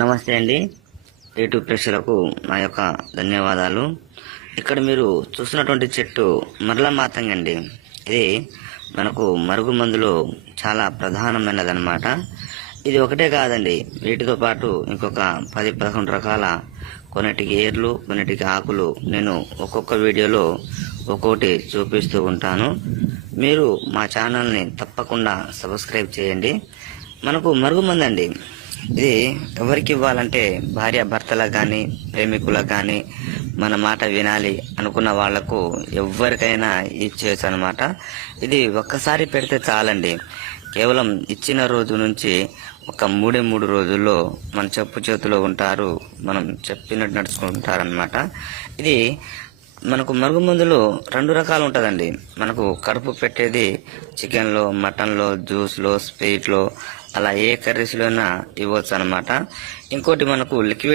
నమస్తే అండి. యూట్యూబ్ ప్రేక్షకులకు నా యొక్క ధన్యవాదాలు. ఇక్కడ మీరు చూస్తున్నటువంటి చెట్టు మరల మాతంగి అండి. ఇది మనకు మరుగు మందులో చాలా ప్రధానమైనదన్నమాట. ఇది ఒకటే కాదండి, వీటితో పాటు ఇంకొక 10-11 రకాల కొన్నిటికి ఏర్లు, కొన్నిటికి ఆకులు నేను ఒక్కొక్క వీడియోలో ఒక్కొక్కటి చూపిస్తూ ఉంటాను. మీరు మా ఛానల్ని తప్పకుండా సబ్స్క్రైబ్ చేయండి. మనకు మరుగుమందు అండి, ఇది ఎవరికి ఇవ్వాలంటే భార్య భర్తలకు కానీ, ప్రేమికులకు కానీ, మన మాట వినాలి అనుకున్న వాళ్లకు ఎవరికైనా ఇచ్చేయచ్చు అనమాట. ఇది ఒక్కసారి పెడితే చాలండి. కేవలం ఇచ్చిన రోజు నుంచి ఒక 3 రోజుల్లో మన చెప్పు చేతిలో ఉంటారు, మనం చెప్పినట్టు నడుచుకుంటారనమాట. ఇది మనకు మరుగుమందులో 2 రకాలు ఉంటుందండి. మనకు కడుపు పెట్టేది చికెన్లో, మటన్లో, జ్యూస్లో, స్వీట్లో, అలా ఏ కర్రీస్లోనా ఇవ్వచ్చు అనమాట. ఇంకోటి మనకు లిక్విడ్